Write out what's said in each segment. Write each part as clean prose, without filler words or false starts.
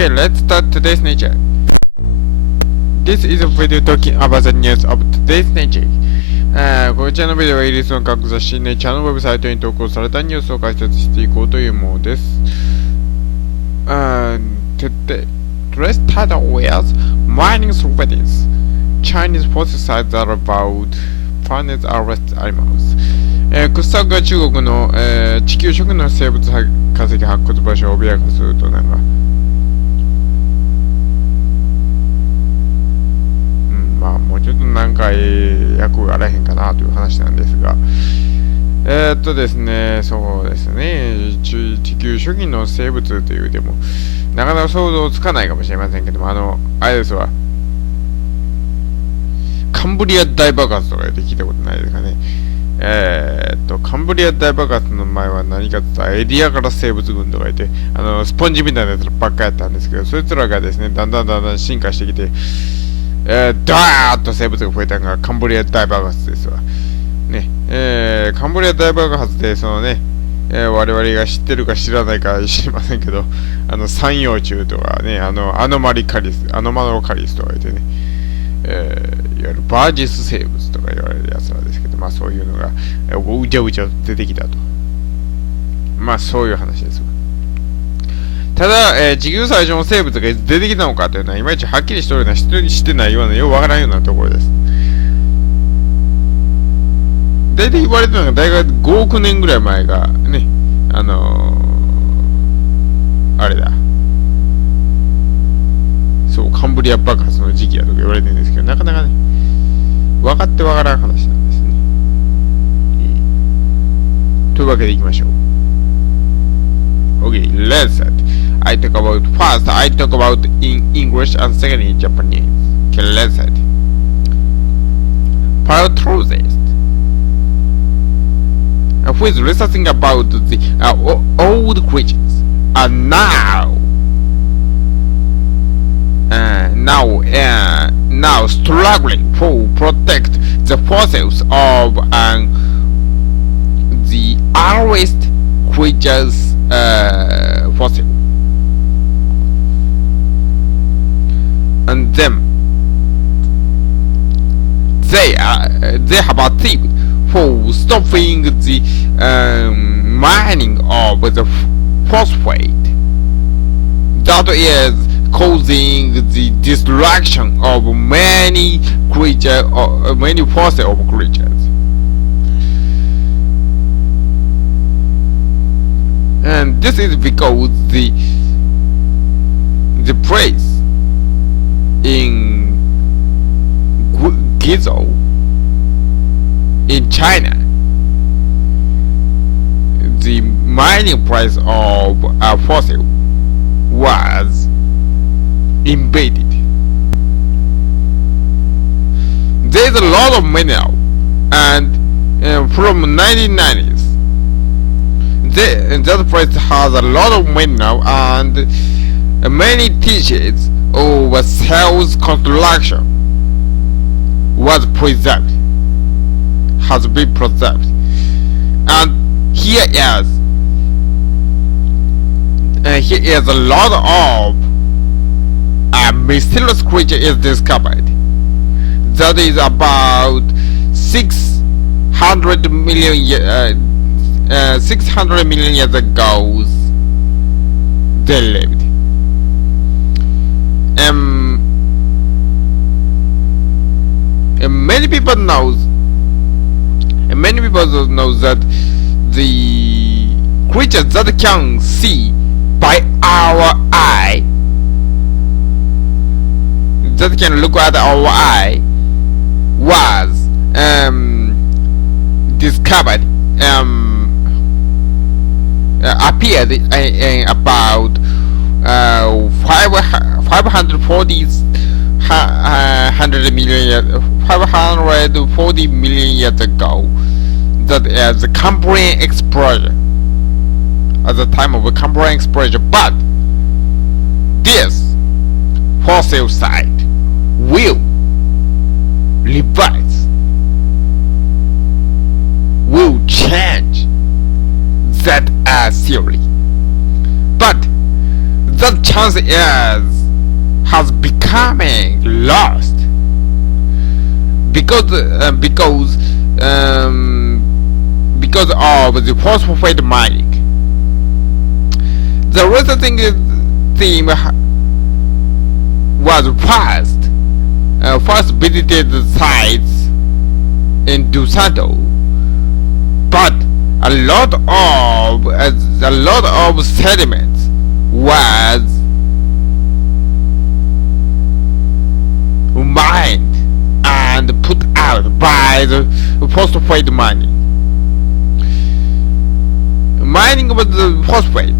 Okay, let's start today's nature. This is a video talking about the news of today's nature. こちらのビデオはイギリスの各雑誌ネイチャーのウェブサイトに投稿されたニュースを解説していこうというものです。Today's title is Mining Surveillance. Chinese forces cite that about planet's arrest animals. 掘削が中国の、地球初期の生物化石発掘場所を脅かすとなんかまあもうちょっとなんか役があらへんかなという話なんですがですねそうですね地球初期の生物というでもなかなか想像つかないかもしれませんけどもあれですわカンブリア大爆発とかで聞いたことないですかねカンブリア大爆発の前は何かって言ったらエリアから生物群とかいてスポンジみたいなやつらばっかやったんですけどそいつらがですねだんだん進化してきてダーッと生物が増えたのがカンブリア大爆発ですわねカンブリア大爆発でそのね我々が知ってるか知らないか知りませんけど三葉虫とかねアノマロカリスとかいてねいわゆるバージス生物とか言われるやつらですけどまあそういうのがうじゃうじゃ出てきたとまあそういう話ですただ、地球最初の生物が出てきたのかというのはいまいちはっきりしてるようなしてないようなよくわからんようなところです大体言われてるのが大概5億年ぐらい前がねあれだそうカンブリア爆発の時期やとか言われてるんですけどなかなかね分かってわからん話なんですねというわけでいきましょう Okay, let's start. I talk about in English and second in Japanese. Okay, let's start. Paleontologist who is researching about the old creatures are now struggling to protect the fossils of the earliest creatures fossil and them they have achieved for stopping the mining of the phosphate that is causing the destruction of many creatures many fossil of creatures and this is because the place in Guizhou in China the mining price of a fossil was invaded. There's a lot of mineral and from 1990s that place has a lot of mineral and many teachings of cells construction was preserved has been preserved and here is a lot of a mysterious creature is discovered that is about 600 million years ago they lived and many people know that the creatures that can see by our eye that can look at our eye was discovered appeared in about 540 million years ago that is the Cambrian explosion at the time of the Cambrian explosion but this fossil site will revise will change that theory but that chance has becoming lost because of the phosphate mining. The resulting team was first visited the sites in Dusanto, but a lot of sediments was mined and put out by the phosphate mining. Mining of the phosphate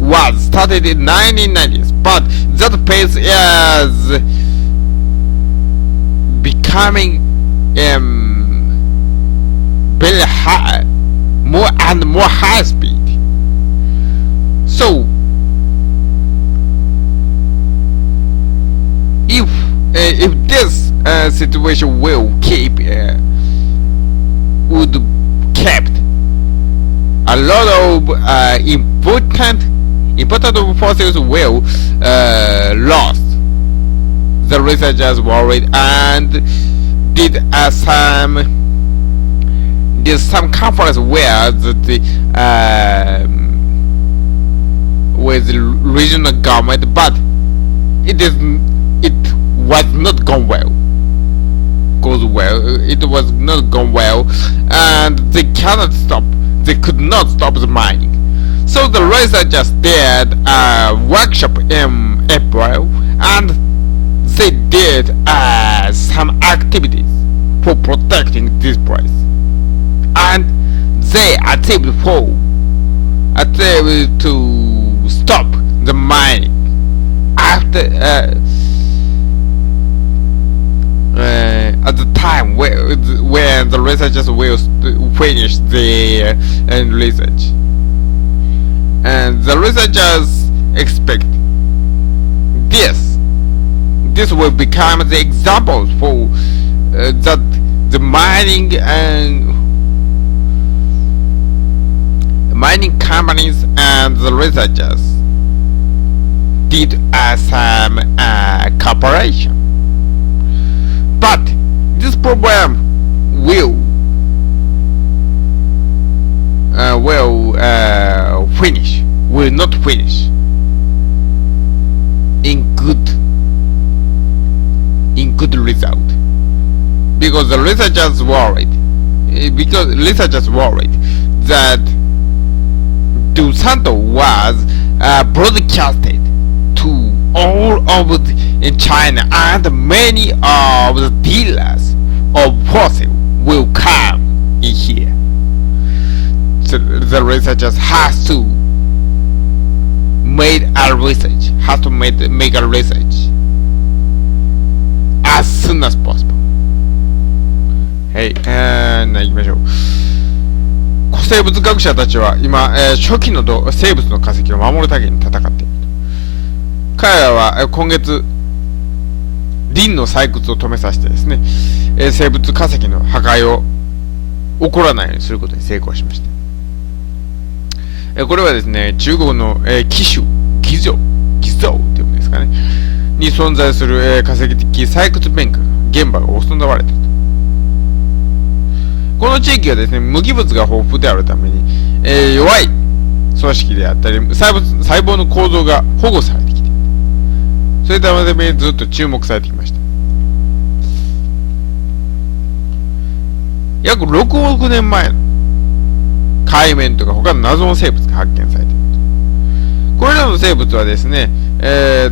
was started in 1990s, but that pace is becoming very high, more and more high speed. So if this situation will would kept, a lot of important fossils will lost. The researchers worried and did some conference where with the regional government, but it was not gone well. It was not gone well, and they could not stop the mining. So the researchers did a workshop in April, and they did some activities for protecting this place, and they achieved to stop the mining after at the time when the researchers will finish their research. And the researchers expect this will become the examples for that the mining companies and the researchers did some cooperation. But this program will not finish in good result, because the researchers worried that Dusanto was broadcasted to all over in China, and many of the dealers of fossil will come in here. So the researchers has to make a research as soon as possible. はい、行きましょう。古生物学者たちは今、初期の生物の化石を守るために戦っている。彼らは今月リンの採掘を止めさせてですね、生物化石の破壊を起こらないようにすることに成功しました。これはですね、中国の紀州、偽造っていうんですかね、に存在する化石的採掘現場が行われたと。この地域はですね、無機物が豊富であるために、弱い組織であったり細胞の構造が保護されてきて、それためにずっと注目されてきました。約6億年前の海面とか他の謎の生物が発見されている。これらの生物はですね、今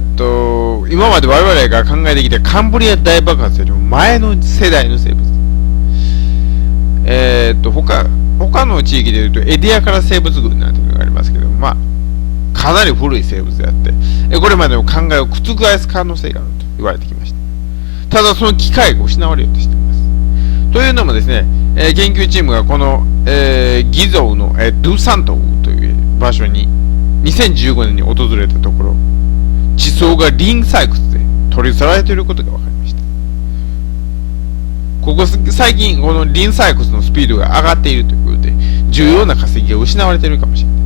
まで我々が考えてきたカンブリア大爆発よりも前の世代の生物。他の地域でいうとエディアカラ生物群なんていうのがありますけど、まあかなり古い生物であって、これまでの考えを覆す可能性があると言われてきました。ただその機会が失われようとしています。というのもですね、研究チームがこの、ギゾウの、ドゥサントウという場所に2015年に訪れたところ、地層がリン採掘で取り去られていることが分かりました。ここ最近このリン採掘のスピードが上がっているということで、重要な化石が失われているかもしれない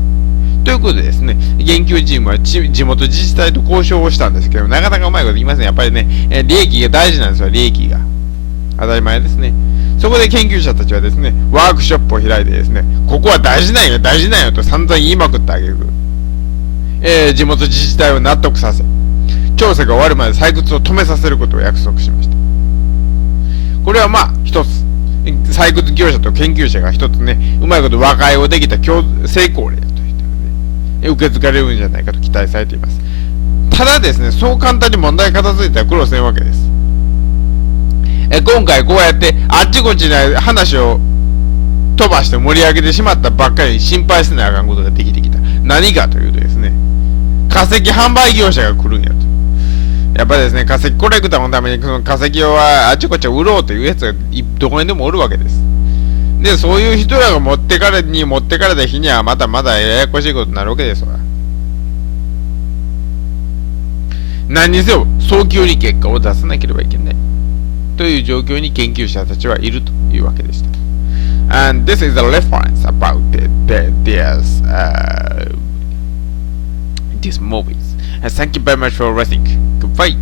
ということでですね、研究チームは地元自治体と交渉をしたんですけど、なかなかうまいこと言いません。やっぱりね、利益が大事なんですよ、利益が。当たり前ですね。そこで研究者たちはですね、ワークショップを開いてですね、ここは大事なんよ、大事なんよと散々言いまくってあげる。地元自治体を納得させ、調査が終わるまで採掘を止めさせることを約束しました。これはまあ、一つ、採掘業者と研究者が一つね、うまいこと和解をできた成功例として、ね、受け継がれるんじゃないかと期待されています。ただですね、そう簡単に問題片付いたら苦労せんわけです。今回こうやってあっちこっちで話を飛ばして盛り上げてしまったばっかりに心配せなあかんことができてきた。何かというとですね、化石販売業者が来るんやと。やっぱりですね、化石コレクターのためにその化石をあっちこっち売ろうというやつがどこにでもおるわけです。で、そういう人らが持ってかれた日にはまだまだややこしいことになるわけですわ。何にせよ早急に結果を出さなければいけないという状況に研究者たちはいるというわけでした。And this is a reference about these movies. Thank you very much for listening. Goodbye.